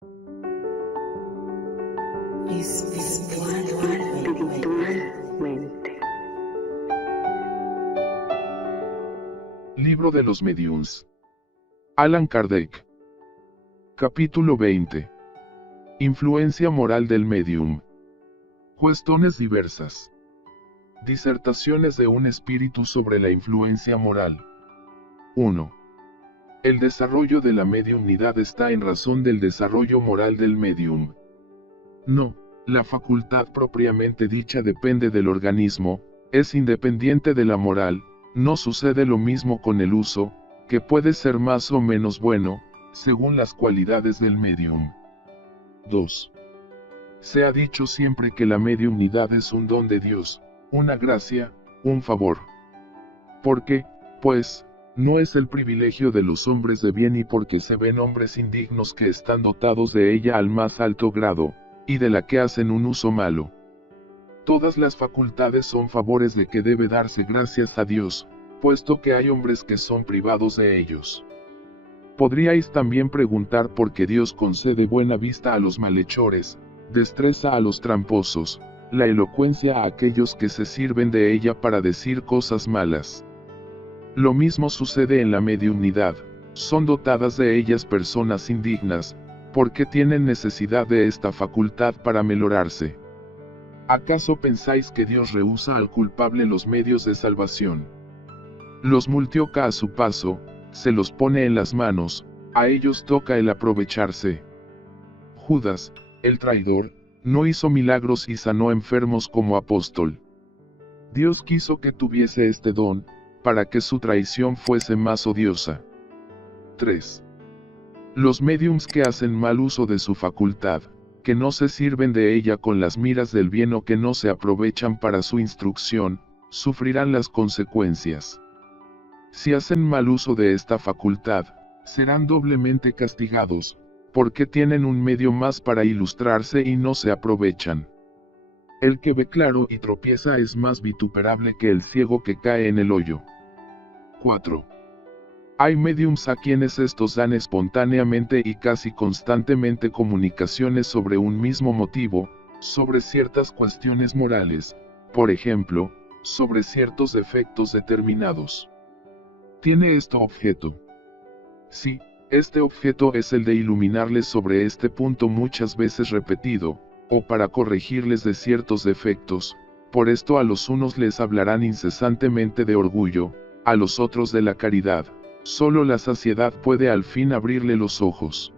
Espiritualmente. Libro de los Mediums. Allan Kardec. Capítulo 20. Influencia moral del medium. Cuestiones diversas. Disertaciones de un espíritu sobre la influencia moral. 1. El desarrollo de la mediumnidad está en razón del desarrollo moral del medium. No, la facultad propiamente dicha depende del organismo, es independiente de la moral, no sucede lo mismo con el uso, que puede ser más o menos bueno, según las cualidades del medium. 2. Se ha dicho siempre que la mediumnidad es un don de Dios, una gracia, un favor. Porque, pues, no es el privilegio de los hombres de bien y porque se ven hombres indignos que están dotados de ella al más alto grado, y de la que hacen un uso malo. Todas las facultades son favores de que debe darse gracias a Dios, puesto que hay hombres que son privados de ellos. Podríais también preguntar por qué Dios concede buena vista a los malhechores, destreza a los tramposos, la elocuencia a aquellos que se sirven de ella para decir cosas malas. Lo mismo sucede en la mediumnidad, son dotadas de ellas personas indignas, porque tienen necesidad de esta facultad para mejorarse. ¿Acaso pensáis que Dios rehúsa al culpable los medios de salvación? Los multioca a su paso, se los pone en las manos, a ellos toca el aprovecharse. Judas, el traidor, no hizo milagros y sanó enfermos como apóstol. Dios quiso que tuviese este don, para que su traición fuese más odiosa. 3. Los médiums que hacen mal uso de su facultad, que no se sirven de ella con las miras del bien o que no se aprovechan para su instrucción, sufrirán las consecuencias. Si hacen mal uso de esta facultad, serán doblemente castigados, porque tienen un medio más para ilustrarse y no se aprovechan. El que ve claro y tropieza es más vituperable que el ciego que cae en el hoyo. 4. Hay médiums a quienes estos dan espontáneamente y casi constantemente comunicaciones sobre un mismo motivo, sobre ciertas cuestiones morales, por ejemplo, sobre ciertos defectos determinados. ¿Tiene esto objeto? Sí, este objeto es el de iluminarles sobre este punto muchas veces repetido, o para corregirles de ciertos defectos. Por esto a los unos les hablarán incesantemente de orgullo, a los otros de la caridad. Solo la saciedad puede al fin abrirle los ojos.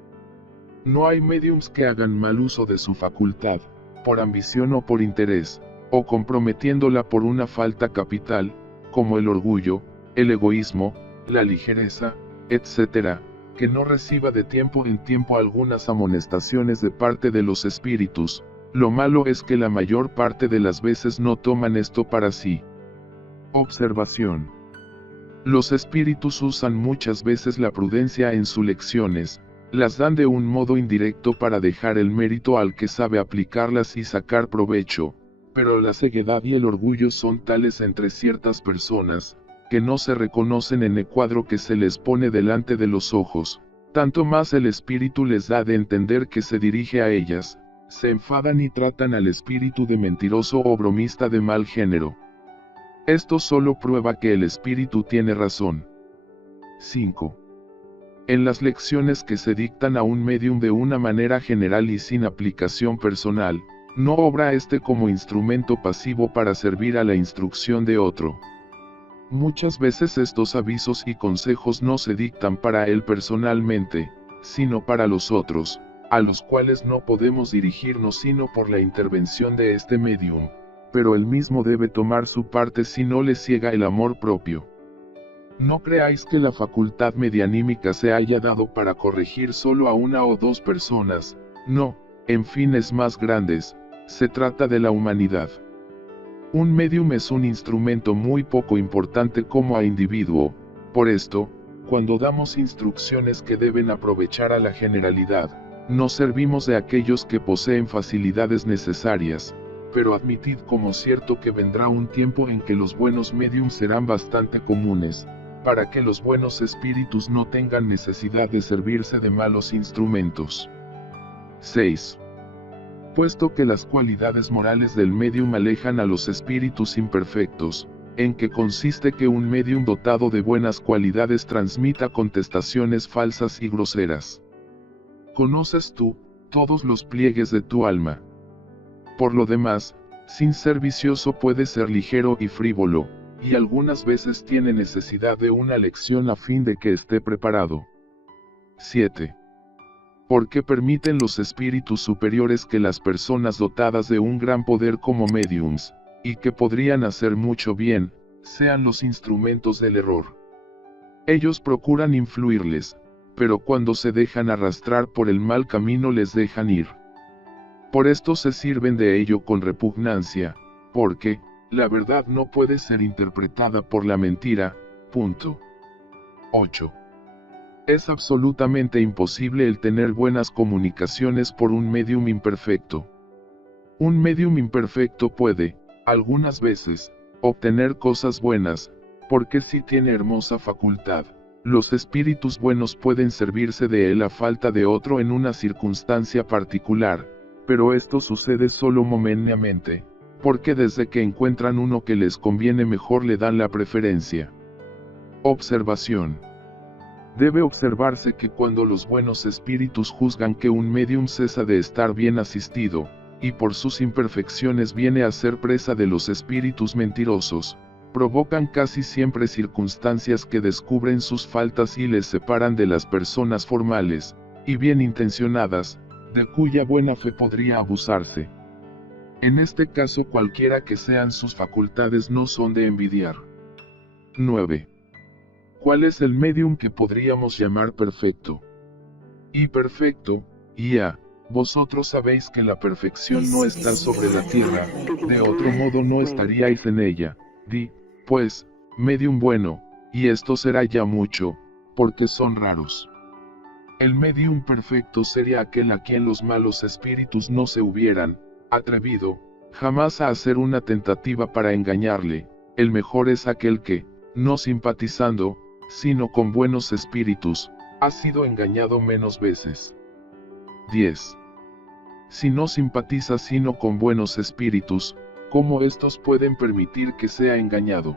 No hay médiums que hagan mal uso de su facultad, por ambición o por interés, o comprometiéndola por una falta capital, como el orgullo, el egoísmo, la ligereza, etc., que no reciba de tiempo en tiempo algunas amonestaciones de parte de los espíritus. Lo malo es que la mayor parte de las veces no toman esto para sí. Observación. Los espíritus usan muchas veces la prudencia en sus lecciones, las dan de un modo indirecto para dejar el mérito al que sabe aplicarlas y sacar provecho, pero la ceguedad y el orgullo son tales entre ciertas personas, que no se reconocen en el cuadro que se les pone delante de los ojos, tanto más el espíritu les da de entender que se dirige a ellas, se enfadan y tratan al espíritu de mentiroso o bromista de mal género. Esto solo prueba que el espíritu tiene razón. 5. En las lecciones que se dictan a un medium de una manera general y sin aplicación personal, no obra este como instrumento pasivo para servir a la instrucción de otro. Muchas veces estos avisos y consejos no se dictan para él personalmente, sino para los otros, a los cuales no podemos dirigirnos sino por la intervención de este medium, pero él mismo debe tomar su parte si no le ciega el amor propio. No creáis que la facultad medianímica se haya dado para corregir solo a una o dos personas, no, en fines más grandes, se trata de la humanidad. Un medium es un instrumento muy poco importante como a individuo, por esto, cuando damos instrucciones que deben aprovechar a la generalidad, nos servimos de aquellos que poseen facilidades necesarias, pero admitid como cierto que vendrá un tiempo en que los buenos mediums serán bastante comunes, para que los buenos espíritus no tengan necesidad de servirse de malos instrumentos. 6. Puesto que las cualidades morales del medium alejan a los espíritus imperfectos, en que consiste que un medium dotado de buenas cualidades transmita contestaciones falsas y groseras. Conoces tú todos los pliegues de tu alma. Por lo demás, sin ser vicioso puede ser ligero y frívolo, y algunas veces tiene necesidad de una lección a fin de que esté preparado. 7. Porque permiten los espíritus superiores que las personas dotadas de un gran poder como mediums, y que podrían hacer mucho bien, sean los instrumentos del error. Ellos procuran influirles, pero cuando se dejan arrastrar por el mal camino les dejan ir. Por esto se sirven de ello con repugnancia, porque, la verdad no puede ser interpretada por la mentira. 8. Es absolutamente imposible el tener buenas comunicaciones por un medium imperfecto. Un medium imperfecto puede, algunas veces, obtener cosas buenas, porque sí tiene hermosa facultad. Los espíritus buenos pueden servirse de él a falta de otro en una circunstancia particular, pero esto sucede solo momentáneamente, porque desde que encuentran uno que les conviene mejor le dan la preferencia. Observación. Debe observarse que cuando los buenos espíritus juzgan que un medium cesa de estar bien asistido, y por sus imperfecciones viene a ser presa de los espíritus mentirosos, provocan casi siempre circunstancias que descubren sus faltas y les separan de las personas formales, y bien intencionadas, de cuya buena fe podría abusarse. En este caso cualquiera que sean sus facultades no son de envidiar. 9. ¿Cuál es el medium que podríamos llamar perfecto? Y perfecto, vosotros sabéis que la perfección no está sobre la tierra, de otro modo no estaríais en ella. Pues, medium bueno, y esto será ya mucho, porque son raros. El medium perfecto sería aquel a quien los malos espíritus no se hubieran atrevido jamás a hacer una tentativa para engañarle. El mejor es aquel que, no simpatizando, sino con buenos espíritus, ha sido engañado menos veces. 10. Si no simpatiza sino con buenos espíritus, ¿cómo estos pueden permitir que sea engañado?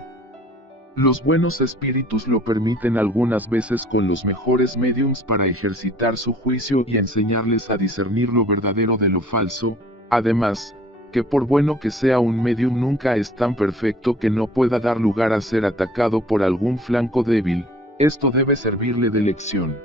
Los buenos espíritus lo permiten algunas veces con los mejores mediums para ejercitar su juicio y enseñarles a discernir lo verdadero de lo falso. Además, que por bueno que sea un medium nunca es tan perfecto que no pueda dar lugar a ser atacado por algún flanco débil. Esto debe servirle de lección.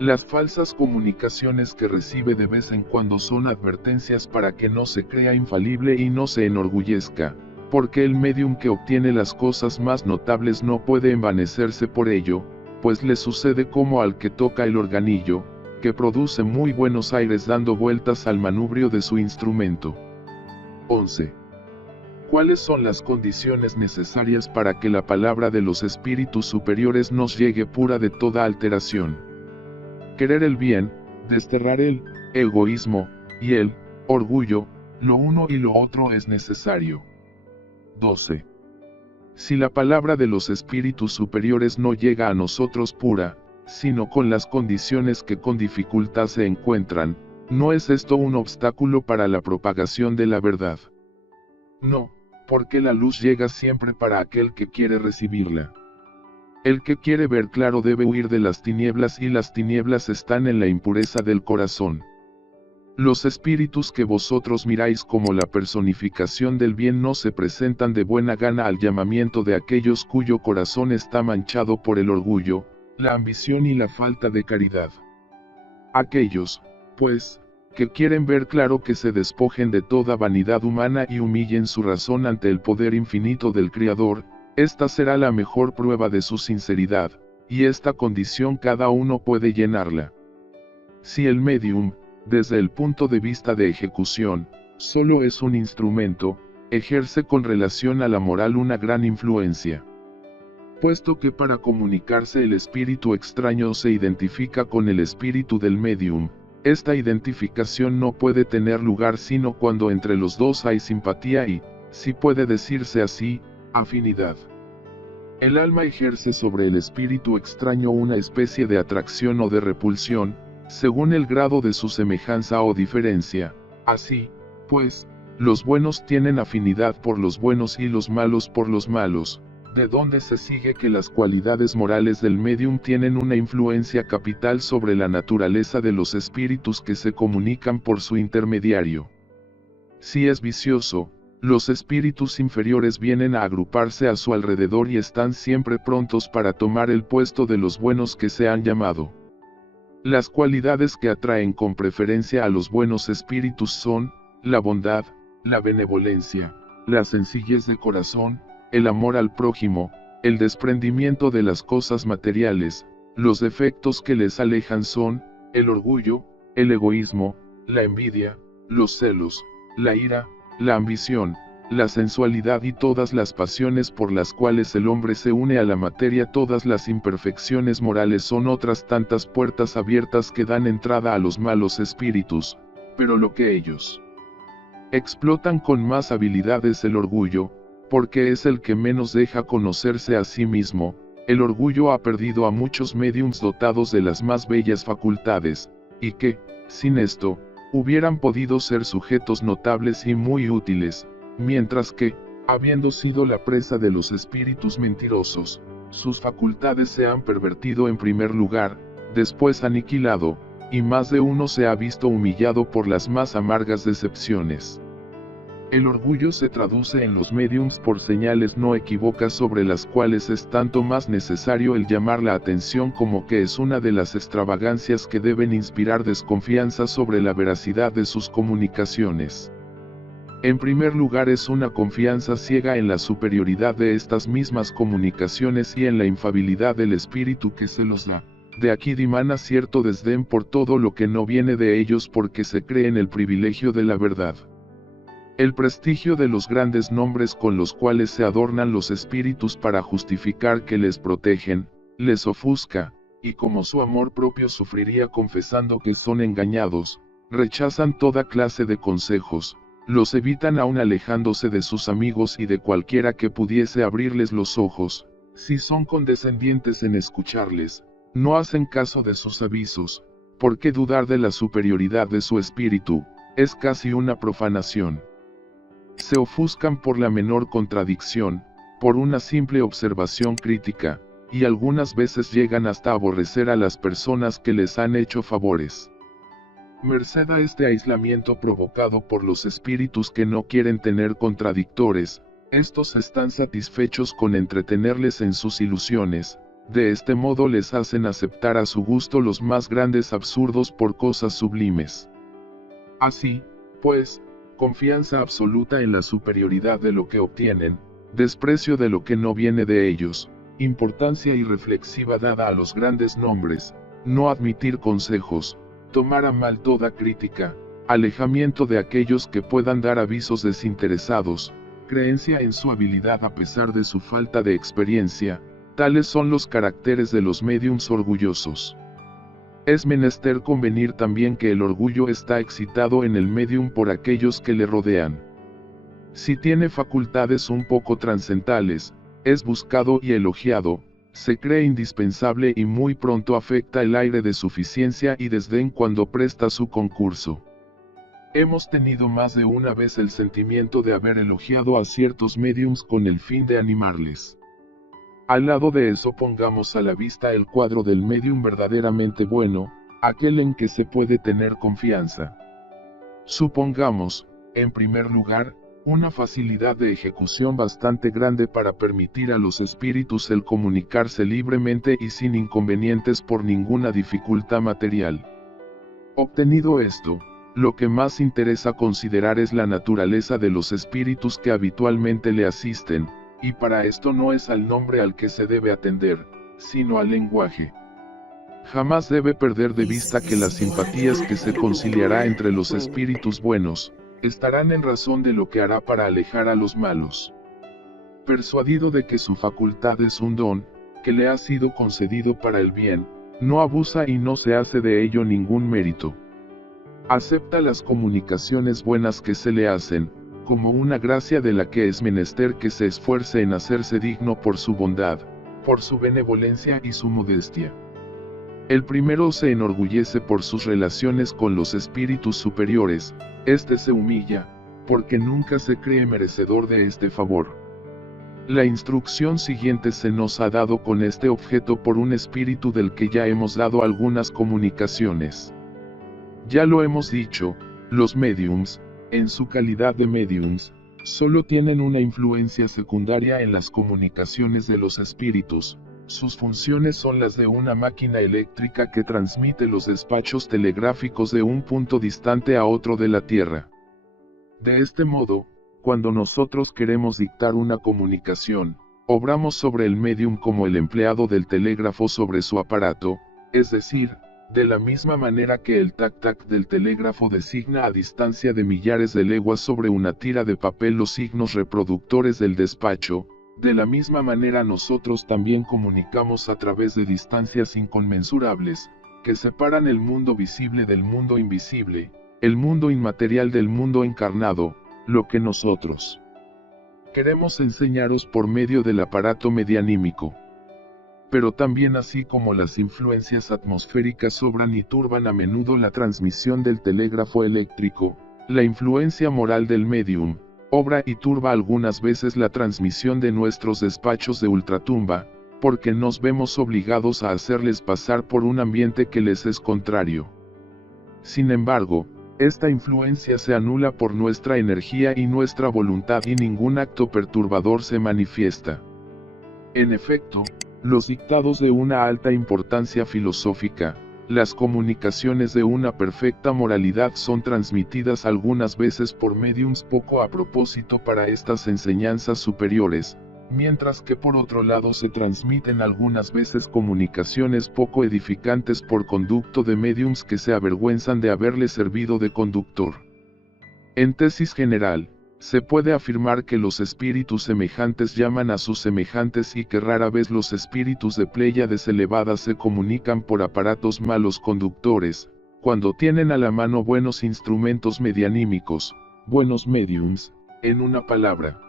Las falsas comunicaciones que recibe de vez en cuando son advertencias para que no se crea infalible y no se enorgullezca, porque el medium que obtiene las cosas más notables no puede envanecerse por ello, pues le sucede como al que toca el organillo, que produce muy buenos aires dando vueltas al manubrio de su instrumento. 11. ¿Cuáles son las condiciones necesarias para que la palabra de los espíritus superiores nos llegue pura de toda alteración? Querer el bien, desterrar el egoísmo y el orgullo, lo uno y lo otro es necesario. 12. Si la palabra de los espíritus superiores no llega a nosotros pura, sino con las condiciones que con dificultad se encuentran, ¿no es esto un obstáculo para la propagación de la verdad? No, porque la luz llega siempre para aquel que quiere recibirla. El que quiere ver claro debe huir de las tinieblas y las tinieblas están en la impureza del corazón. Los espíritus que vosotros miráis como la personificación del bien no se presentan de buena gana al llamamiento de aquellos cuyo corazón está manchado por el orgullo, la ambición y la falta de caridad. Aquellos, pues, que quieren ver claro que se despojen de toda vanidad humana y humillen su razón ante el poder infinito del Criador, esta será la mejor prueba de su sinceridad, y esta condición cada uno puede llenarla. Si el medium, desde el punto de vista de ejecución, solo es un instrumento, ejerce con relación a la moral una gran influencia. Puesto que para comunicarse el espíritu extraño se identifica con el espíritu del medium, esta identificación no puede tener lugar sino cuando entre los dos hay simpatía y, si puede decirse así, afinidad. El alma ejerce sobre el espíritu extraño una especie de atracción o de repulsión, según el grado de su semejanza o diferencia. Así, pues, los buenos tienen afinidad por los buenos y los malos por los malos, de donde se sigue que las cualidades morales del medium tienen una influencia capital sobre la naturaleza de los espíritus que se comunican por su intermediario. Si es vicioso, los espíritus inferiores vienen a agruparse a su alrededor y están siempre prontos para tomar el puesto de los buenos que se han llamado. Las cualidades que atraen con preferencia a los buenos espíritus son la bondad, la benevolencia, la sencillez de corazón, el amor al prójimo, el desprendimiento de las cosas materiales. Los defectos que les alejan son el orgullo, el egoísmo, la envidia, los celos, la ira, la ambición, la sensualidad y todas las pasiones por las cuales el hombre se une a la materia. Todas las imperfecciones morales son otras tantas puertas abiertas que dan entrada a los malos espíritus, pero lo que ellos explotan con más habilidad es el orgullo, porque es el que menos deja conocerse a sí mismo. El orgullo ha perdido a muchos médiums dotados de las más bellas facultades, y que, sin esto, hubieran podido ser sujetos notables y muy útiles, mientras que, habiendo sido la presa de los espíritus mentirosos, sus facultades se han pervertido en primer lugar, después aniquilado, y más de uno se ha visto humillado por las más amargas decepciones. El orgullo se traduce en los médiums por señales no equívocas sobre las cuales es tanto más necesario el llamar la atención como que es una de las extravagancias que deben inspirar desconfianza sobre la veracidad de sus comunicaciones. En primer lugar es una confianza ciega en la superioridad de estas mismas comunicaciones y en la infalibilidad del espíritu que se los da. De aquí dimana cierto desdén por todo lo que no viene de ellos porque se cree en el privilegio de la verdad. El prestigio de los grandes nombres con los cuales se adornan los espíritus para justificar que les protegen, les ofusca, y como su amor propio sufriría confesando que son engañados, rechazan toda clase de consejos, los evitan aun alejándose de sus amigos y de cualquiera que pudiese abrirles los ojos. Si son condescendientes en escucharles, no hacen caso de sus avisos, porque dudar de la superioridad de su espíritu es casi una profanación. Se ofuscan por la menor contradicción, por una simple observación crítica, y algunas veces llegan hasta aborrecer a las personas que les han hecho favores. Merced a este aislamiento provocado por los espíritus que no quieren tener contradictores, estos están satisfechos con entretenerles en sus ilusiones. De este modo les hacen aceptar a su gusto los más grandes absurdos por cosas sublimes. Así, pues, confianza absoluta en la superioridad de lo que obtienen, desprecio de lo que no viene de ellos, importancia irreflexiva dada a los grandes nombres, no admitir consejos, tomar a mal toda crítica, alejamiento de aquellos que puedan dar avisos desinteresados, creencia en su habilidad a pesar de su falta de experiencia. Tales son los caracteres de los médiums orgullosos. Es menester convenir también que el orgullo está excitado en el medium por aquellos que le rodean. Si tiene facultades un poco trascendentales, es buscado y elogiado, se cree indispensable y muy pronto afecta el aire de suficiencia y desdén cuando presta su concurso. Hemos tenido más de una vez el sentimiento de haber elogiado a ciertos médiums con el fin de animarles. Al lado de eso pongamos a la vista el cuadro del medium verdaderamente bueno, aquel en que se puede tener confianza. Supongamos, en primer lugar, una facilidad de ejecución bastante grande para permitir a los espíritus el comunicarse libremente y sin inconvenientes por ninguna dificultad material. Obtenido esto, lo que más interesa considerar es la naturaleza de los espíritus que habitualmente le asisten, y para esto no es al nombre al que se debe atender, sino al lenguaje. Jamás debe perder de vista que las simpatías que se conciliará entre los espíritus buenos, estarán en razón de lo que hará para alejar a los malos. Persuadido de que su facultad es un don, que le ha sido concedido para el bien, no abusa y no se hace de ello ningún mérito. Acepta las comunicaciones buenas que se le hacen, como una gracia de la que es menester que se esfuerce en hacerse digno por su bondad, por su benevolencia y su modestia. El primero se enorgullece por sus relaciones con los espíritus superiores, este se humilla, porque nunca se cree merecedor de este favor. La instrucción siguiente se nos ha dado con este objeto por un espíritu del que ya hemos dado algunas comunicaciones. Ya lo hemos dicho, los médiums, en su calidad de médiums, solo tienen una influencia secundaria en las comunicaciones de los espíritus. Sus funciones son las de una máquina eléctrica que transmite los despachos telegráficos de un punto distante a otro de la Tierra. De este modo, cuando nosotros queremos dictar una comunicación, obramos sobre el médium como el empleado del telégrafo sobre su aparato, es decir, de la misma manera que el tac-tac del telégrafo designa a distancia de millares de leguas sobre una tira de papel los signos reproductores del despacho, de la misma manera nosotros también comunicamos a través de distancias inconmensurables, que separan el mundo visible del mundo invisible, el mundo inmaterial del mundo encarnado, lo que nosotros queremos enseñaros por medio del aparato medianímico. Pero también así como las influencias atmosféricas sobran y turban a menudo la transmisión del telégrafo eléctrico, la influencia moral del médium obra y turba algunas veces la transmisión de nuestros despachos de ultratumba, porque nos vemos obligados a hacerles pasar por un ambiente que les es contrario. Sin embargo, esta influencia se anula por nuestra energía y nuestra voluntad y ningún acto perturbador se manifiesta. En efecto, los dictados de una alta importancia filosófica, las comunicaciones de una perfecta moralidad son transmitidas algunas veces por médiums poco a propósito para estas enseñanzas superiores, mientras que por otro lado se transmiten algunas veces comunicaciones poco edificantes por conducto de médiums que se avergüenzan de haberle servido de conductor. En tesis general, se puede afirmar que los espíritus semejantes llaman a sus semejantes y que rara vez los espíritus de pléyades elevadas se comunican por aparatos malos conductores, cuando tienen a la mano buenos instrumentos medianímicos, buenos médiums, en una palabra.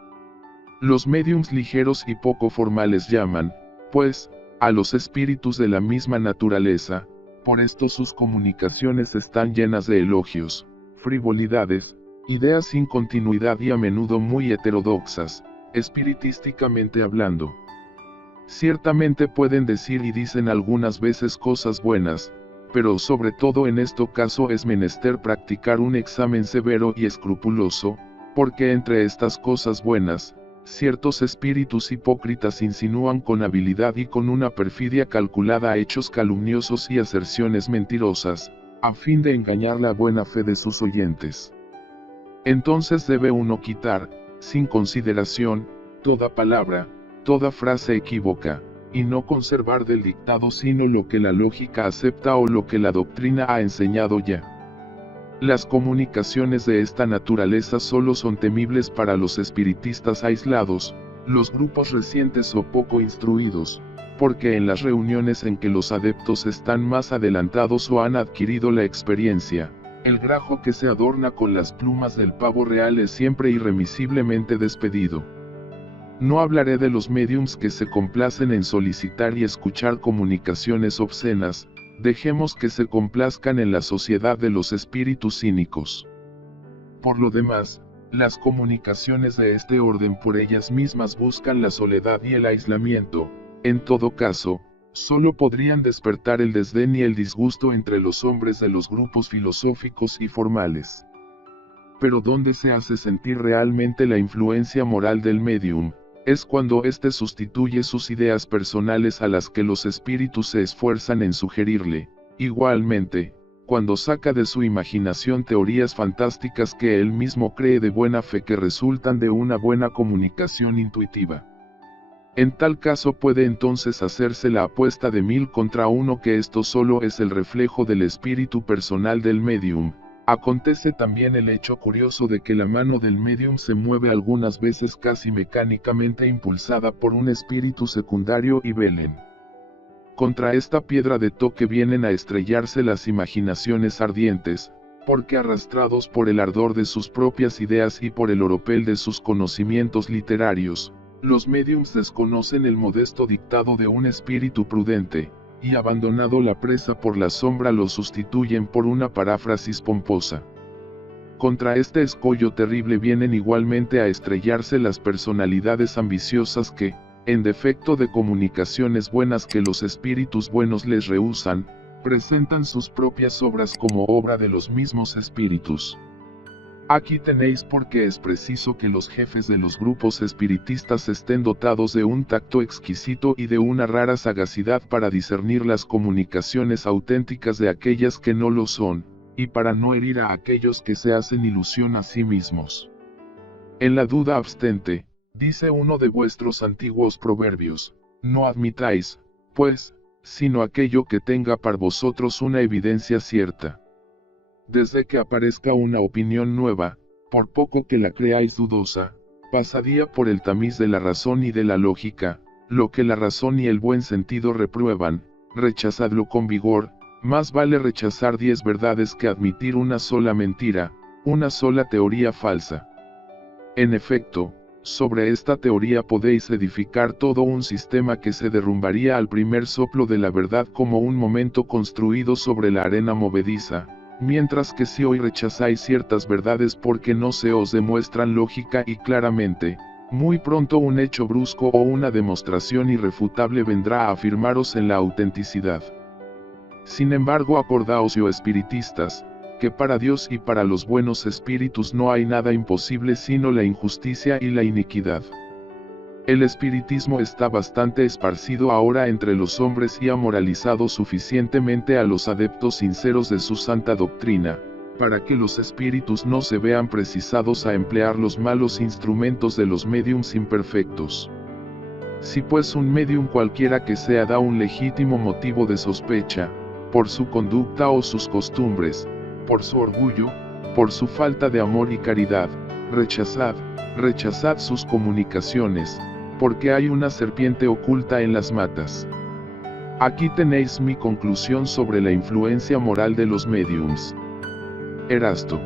Los médiums ligeros y poco formales llaman, pues, a los espíritus de la misma naturaleza, por esto sus comunicaciones están llenas de elogios, frivolidades, ideas sin continuidad y a menudo muy heterodoxas, espiritísticamente hablando. Ciertamente pueden decir y dicen algunas veces cosas buenas, pero sobre todo en este caso es menester practicar un examen severo y escrupuloso, porque entre estas cosas buenas, ciertos espíritus hipócritas insinúan con habilidad y con una perfidia calculada hechos calumniosos y aserciones mentirosas, a fin de engañar la buena fe de sus oyentes. Entonces debe uno quitar, sin consideración, toda palabra, toda frase equívoca, y no conservar del dictado sino lo que la lógica acepta o lo que la doctrina ha enseñado ya. Las comunicaciones de esta naturaleza solo son temibles para los espiritistas aislados, los grupos recientes o poco instruidos, porque en las reuniones en que los adeptos están más adelantados o han adquirido la experiencia, el grajo que se adorna con las plumas del pavo real es siempre irremisiblemente despedido. No hablaré de los médiums que se complacen en solicitar y escuchar comunicaciones obscenas, dejemos que se complazcan en la sociedad de los espíritus cínicos. Por lo demás, las comunicaciones de este orden por ellas mismas buscan la soledad y el aislamiento, en todo caso, solo podrían despertar el desdén y el disgusto entre los hombres de los grupos filosóficos y formales. Pero donde se hace sentir realmente la influencia moral del médium, es cuando éste sustituye sus ideas personales a las que los espíritus se esfuerzan en sugerirle, igualmente, cuando saca de su imaginación teorías fantásticas que él mismo cree de buena fe que resultan de una buena comunicación intuitiva. En tal caso puede entonces hacerse la apuesta de 1000 contra 1 que esto solo es el reflejo del espíritu personal del médium. Acontece también el hecho curioso de que la mano del médium se mueve algunas veces casi mecánicamente impulsada por un espíritu secundario y velen. Contra esta piedra de toque vienen a estrellarse las imaginaciones ardientes, porque arrastrados por el ardor de sus propias ideas y por el oropel de sus conocimientos literarios, los médiums desconocen el modesto dictado de un espíritu prudente, y abandonado la presa por la sombra lo sustituyen por una paráfrasis pomposa. Contra este escollo terrible vienen igualmente a estrellarse las personalidades ambiciosas que, en defecto de comunicaciones buenas que los espíritus buenos les rehúsan, presentan sus propias obras como obra de los mismos espíritus. Aquí tenéis por qué es preciso que los jefes de los grupos espiritistas estén dotados de un tacto exquisito y de una rara sagacidad para discernir las comunicaciones auténticas de aquellas que no lo son, y para no herir a aquellos que se hacen ilusión a sí mismos. En la duda abstente, dice uno de vuestros antiguos proverbios, no admitáis, pues, sino aquello que tenga para vosotros una evidencia cierta. Desde que aparezca una opinión nueva, por poco que la creáis dudosa, pasadía por el tamiz de la razón y de la lógica, lo que la razón y el buen sentido reprueban, rechazadlo con vigor, más vale rechazar 10 verdades que admitir una sola mentira, una sola teoría falsa. En efecto, sobre esta teoría podéis edificar todo un sistema que se derrumbaría al primer soplo de la verdad como un momento construido sobre la arena movediza. Mientras que si hoy rechazáis ciertas verdades porque no se os demuestran lógica y claramente, muy pronto un hecho brusco o una demostración irrefutable vendrá a afirmaros en la autenticidad. Sin embargo, acordaos, yo espiritistas, que para Dios y para los buenos espíritus no hay nada imposible sino la injusticia y la iniquidad. El espiritismo está bastante esparcido ahora entre los hombres y ha moralizado suficientemente a los adeptos sinceros de su santa doctrina, para que los espíritus no se vean precisados a emplear los malos instrumentos de los médiums imperfectos. Si pues un médium cualquiera que sea da un legítimo motivo de sospecha, por su conducta o sus costumbres, por su orgullo, por su falta de amor y caridad, rechazad sus comunicaciones, porque hay una serpiente oculta en las matas. Aquí tenéis mi conclusión sobre la influencia moral de los médiums. Erasto.